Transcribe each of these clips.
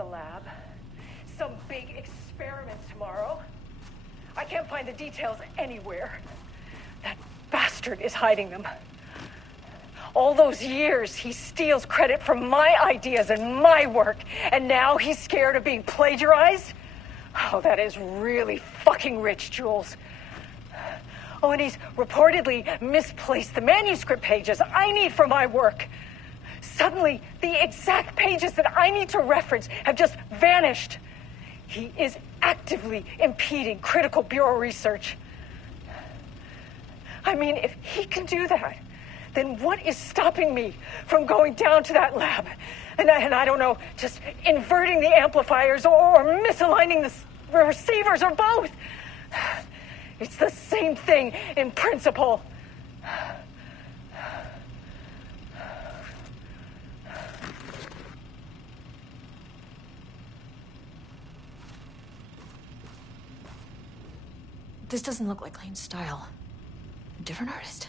the lab. Some big experiment tomorrow. I can't find the details anywhere. That bastard is hiding them. All those years, he steals credit for my ideas and my work, and now he's scared of being plagiarized? Oh, that is really fucking rich, Jules. Oh, and he's reportedly misplaced the manuscript pages I need for my work. Suddenly, the exact pages that I need to reference have just vanished. He is actively impeding critical bureau research. I mean, if he can do that, then what is stopping me from going down to that lab? And I don't know, just inverting the amplifiers or misaligning the receivers or both. It's the same thing in principle. This doesn't look like Lane's style. A different artist?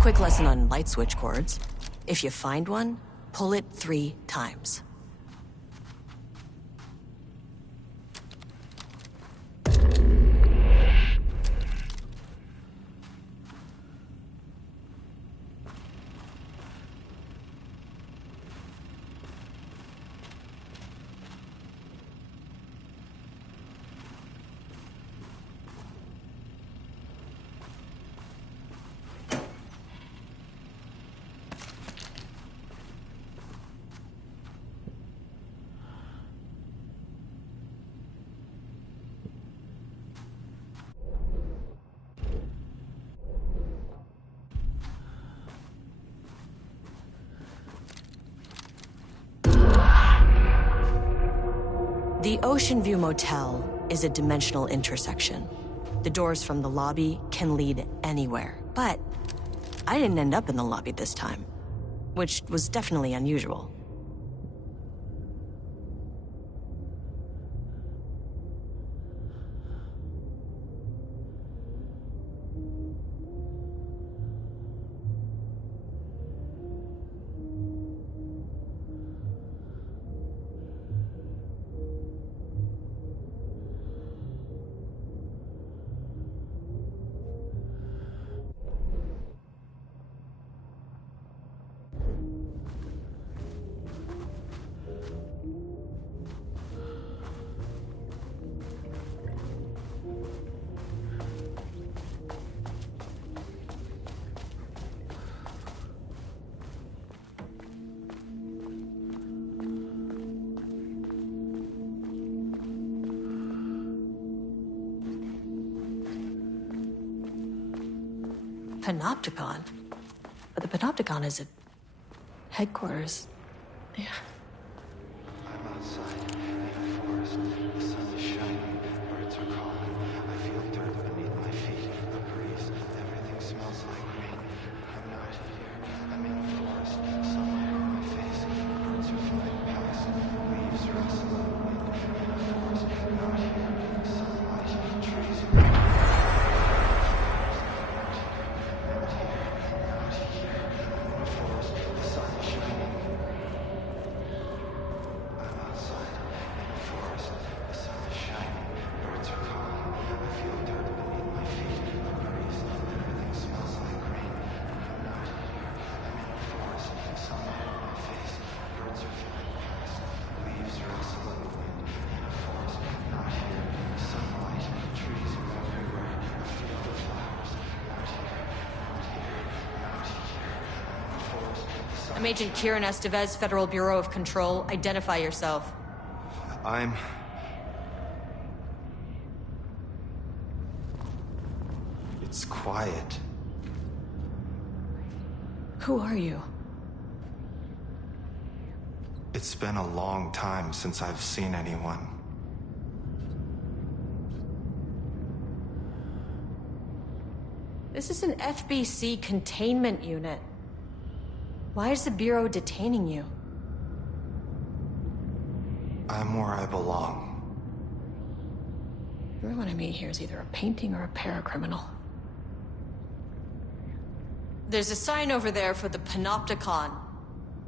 Quick lesson on light switch cords. If you find one, pull it 3 times. The Ocean View Motel is a dimensional intersection. The doors from the lobby can lead anywhere, but I didn't end up in the lobby this time, which was definitely unusual. Panopticon? But the Panopticon is at headquarters. Yeah. I'm outside in a forest. The sun is shining. Birds are calling. I feel dirt beneath my feet. A breeze. Everything smells like rain. I'm not here. I'm in a forest. Sunlight on my face. Birds are flying past. Leaves rustle in the wind. In a forest. Not here. Sunlight. Trees. I'm Agent Kieran Estevez, Federal Bureau of Control. Identify yourself. It's quiet. Who are you? It's been a long time since I've seen anyone. This is an FBC containment unit. Why is the Bureau detaining you? I'm where I belong. Everyone I meet here is either a painting or a paracriminal. There's a sign over there for the Panopticon.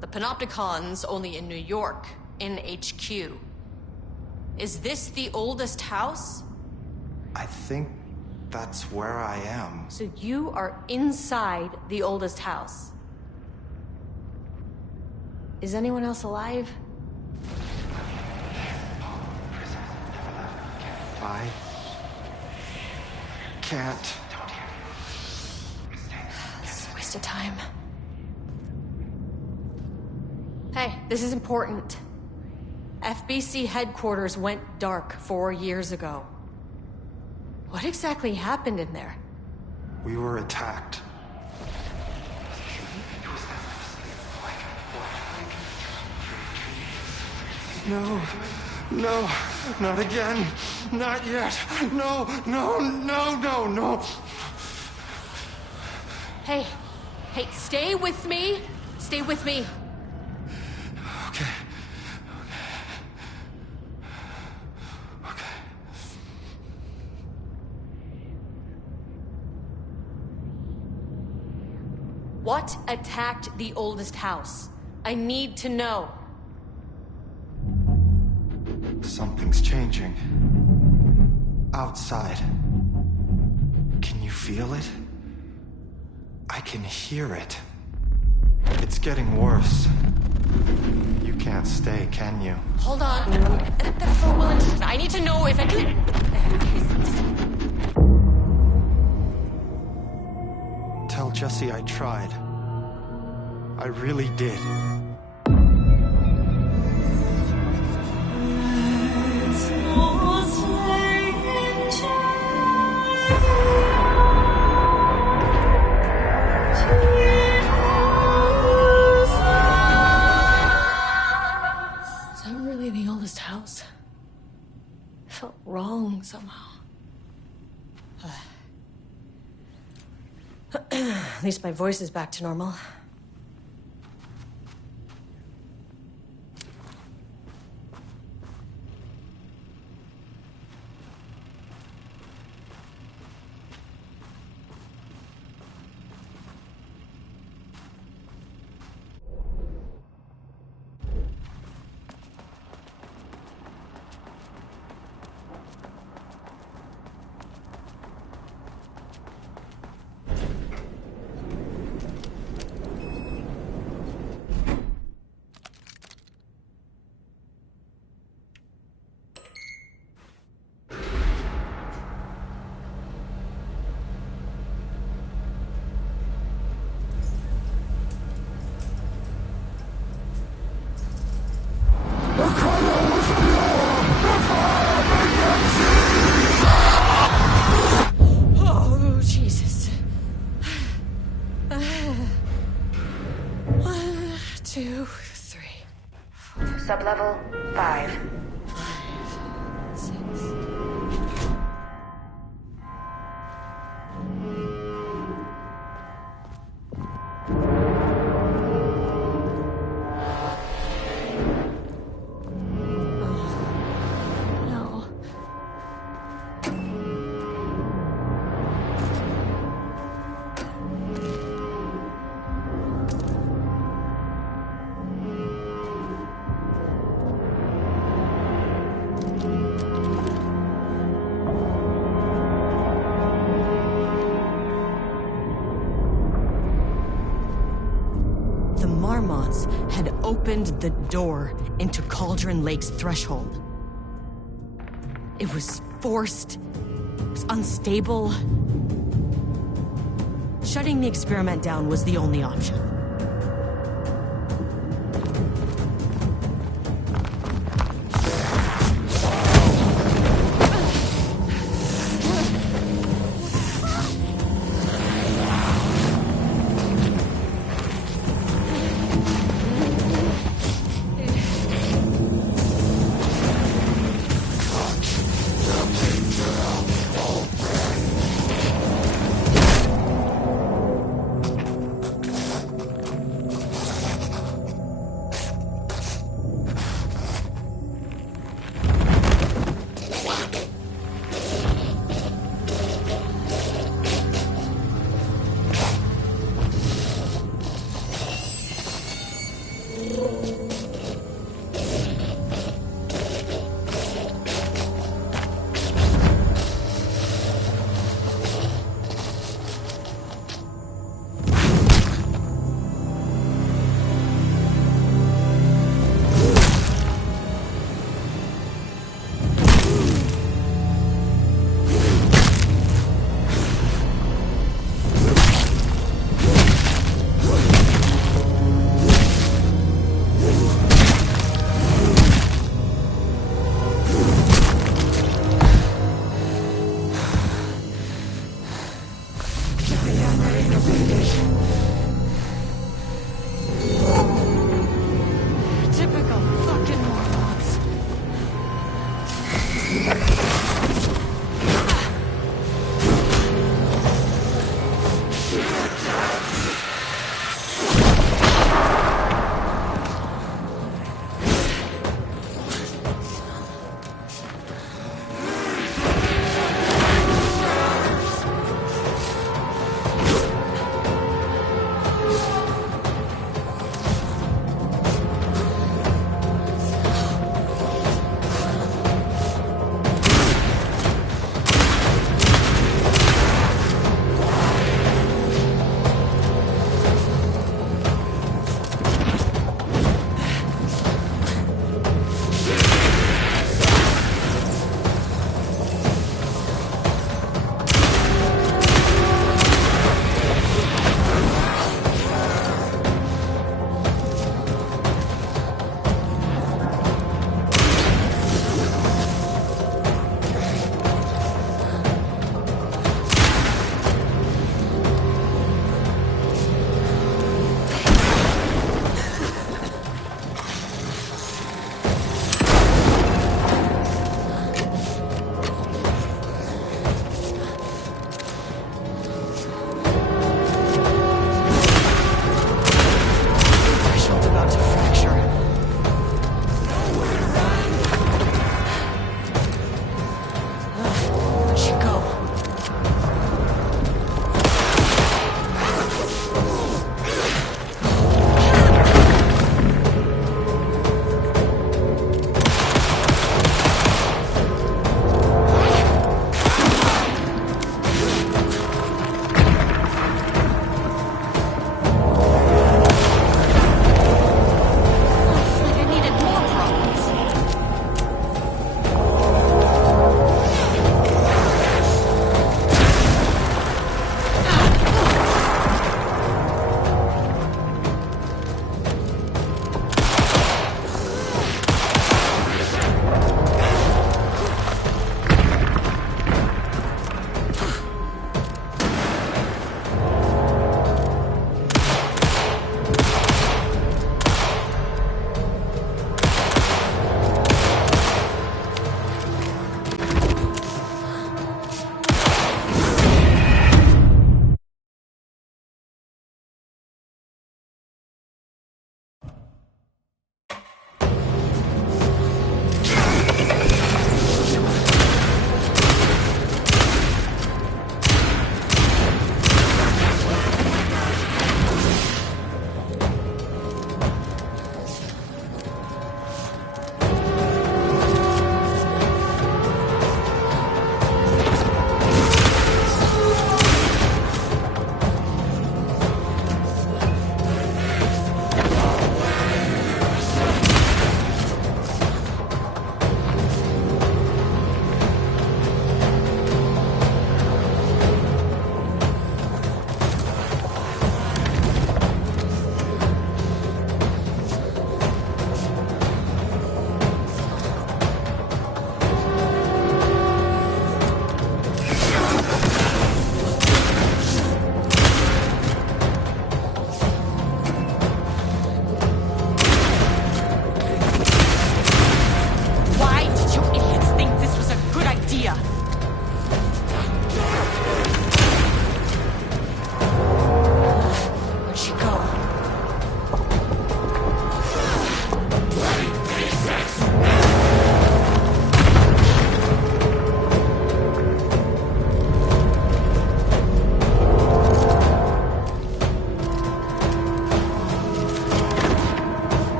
The Panopticon's only in New York, in HQ. Is this the oldest house? I think that's where I am. So you are inside the oldest house. Is anyone else alive? I can't. This is a waste of time. Hey, this is important. FBC headquarters went dark 4 years ago. What exactly happened in there? We were attacked. No, no, not again. Not yet. No, no, no, no, no. Hey, stay with me. Stay with me. Okay. Okay. What attacked the oldest house? I need to know. Something's changing. Outside. Can you feel it? I can hear it. It's getting worse. You can't stay, can you? Hold on. I need to know if I can... Tell Jesse I tried. I really did. House. It felt wrong somehow. At least my voice is back to normal. 2, 3, Sublevel 5. 6. No. The Marmots had opened the door into Cauldron Lake's threshold. It was forced, it was unstable. Shutting the experiment down was the only option.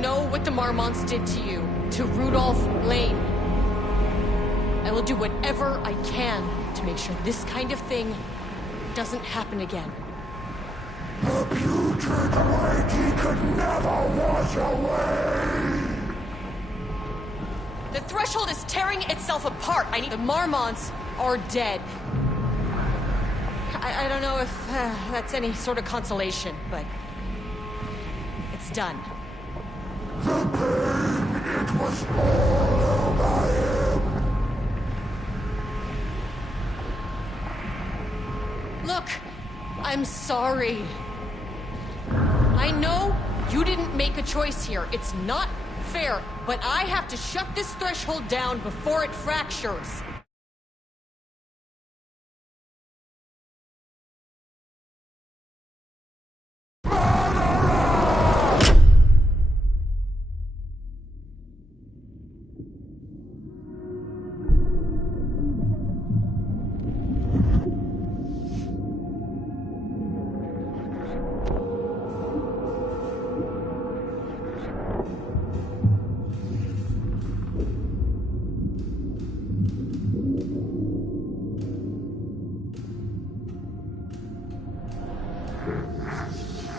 know what the Marmonts did to you, to Rudolph Lane. I will do whatever I can to make sure this kind of thing doesn't happen again. The putrid wake he could never wash away! The threshold is tearing itself apart. The Marmonts are dead. I don't know if that's any sort of consolation, but it's done. The pain, it was all over him! Look, I'm sorry. I know you didn't make a choice here. It's not fair, but I have to shut this threshold down before it fractures.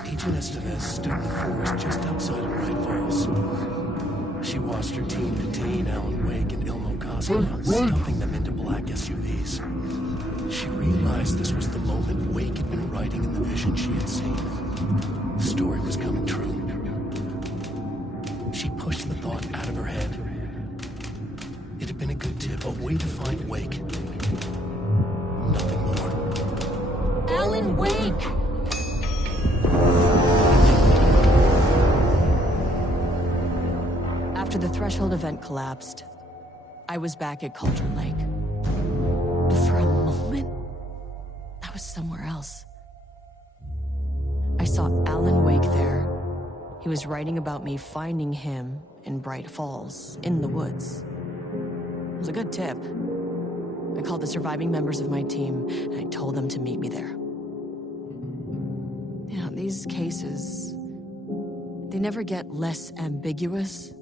Agent Estevez stood in the forest just outside of Bright Falls. She watched her team detain Alan Wake and Ilmo Koskinen, stuffing them into black SUVs. She realized this was the moment Wake had been writing in the vision she had seen. The story was coming true. She pushed the thought out of her head. It had been a good tip, a way to find Wake. Nothing more. Alan Wake! After the threshold event collapsed, I was back at Cauldron Lake. But for a moment, I was somewhere else. I saw Alan Wake there. He was writing about me finding him in Bright Falls, in the woods. It was a good tip. I called the surviving members of my team, and I told them to meet me there. You know, these cases, they never get less ambiguous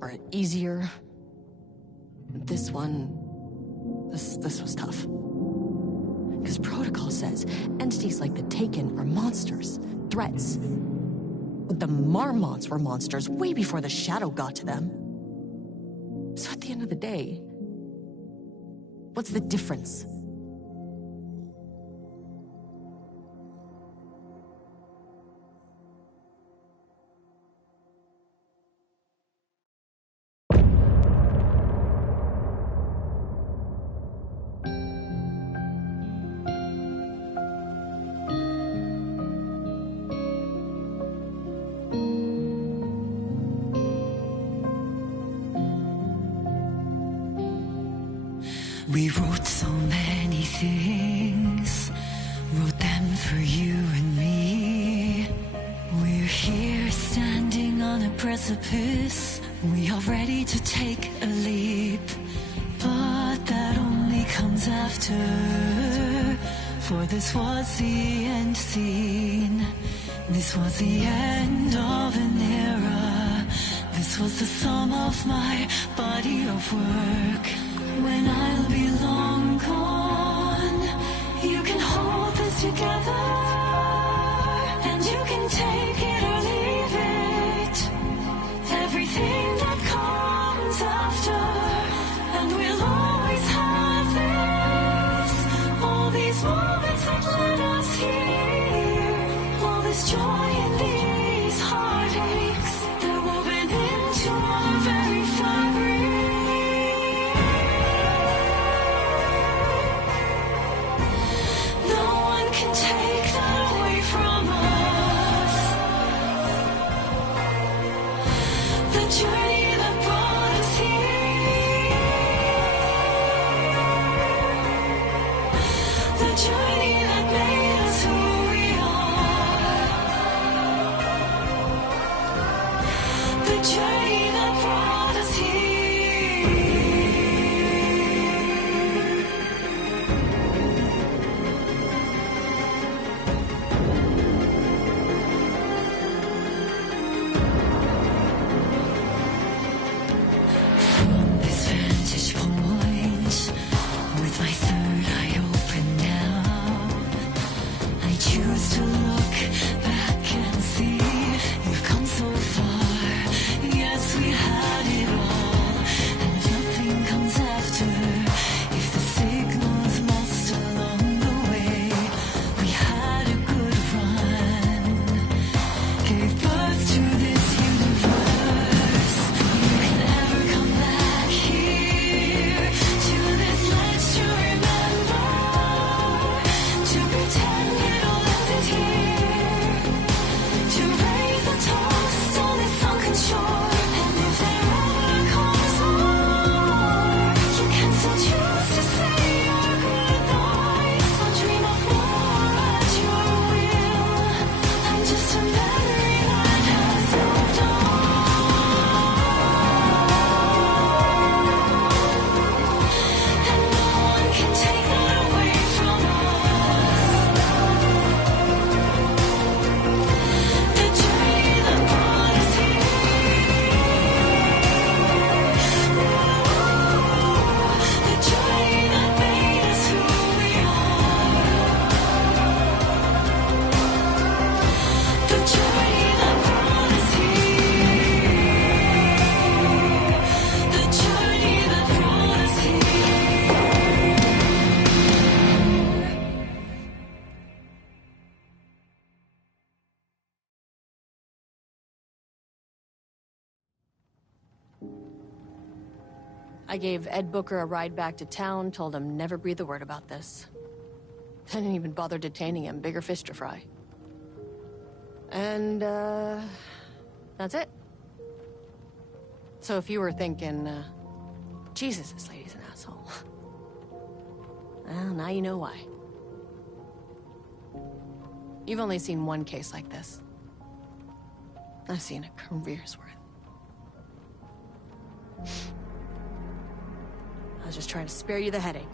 or easier. This one, this was tough. Because protocol says entities like the Taken are monsters, threats. The Marmonts were monsters way before the Shadow got to them. So at the end of the day, what's the difference? We wrote so many things, wrote them for you and me. We're here standing on a precipice. We are ready to take a leap, but that only comes after. For this was the end scene. This was the end of an era. This was the sum of my body of work. When I'll be long gone, you can hold this together, and you can take it or leave it. Everything that comes after, and we'll always have this. All these moments that led us here, all this joy and these heartaches, they're woven into our very fabric. Can take that away from us. The journey that brought us here, the journey that made us who we are, the journey that brought us here. I gave Ed Booker a ride back to town, told him never breathe a word about this. Didn't even bother detaining him, bigger fish to fry. And, that's it. So if you were thinking, Jesus, this lady's an asshole. Well, now you know why. You've only seen one case like this. I've seen a career's worth. I was just trying to spare you the headache.